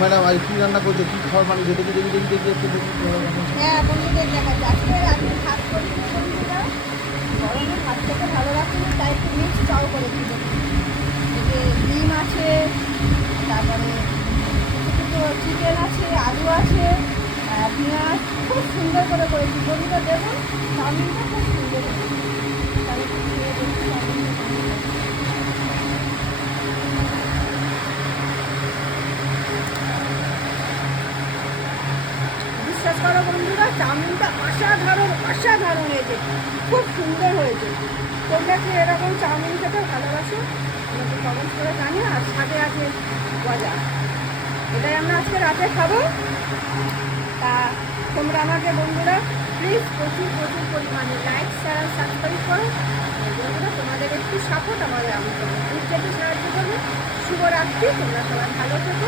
Madam আজ কী রান্না করছে, কী খাবার মানে দেখি দেখি দেখি দেখি একটু দেখি। হ্যাঁ বন্ধুদের দেখাচ্ছি আজকে রাতে ভাত করছি বন্ধুরা, গরমে ভাত খেতে ভালো লাগছে না, তাই একটু মিক্স চাও করেছি দেখুন। এই যে ডিম আছে, তারপরে কিছু চিকেন আছে, আলু আছে, পেঁয়াজ, খুব সুন্দর করে করেছি বন্ধুরা। দেখুন চাউমিনটা খুব সুন্দর হয়েছে। তাহলে একটু খেয়ে দেখি চাউমিনটা কেমন হয়েছে। বিশ্বাস করো বন্ধুরা, চাউমিনটা অসাধারণ অসাধারণ হয়েছে, খুব সুন্দর হয়েছে। তোমরা কি এরকম চাউমিন খেতে ভালোবাসো আমাকে কমেন্ট করে জানিও। আর সাথে আছে গজা, এটাই আমরা আজকে রাতে খাবো। তা তোমরা আমাকে বন্ধুরা প্লিজ প্রচুর প্রচুর পরিমাণে লাইক শেয়ার সাবস্ক্রাইব করো বন্ধুরা। তোমাদের একটু সাপোর্ট আমাদের আমি দুধ খেতে সাহায্য করবে। শুভরাত্রি, তোমরা সবাই ভালো থেকো।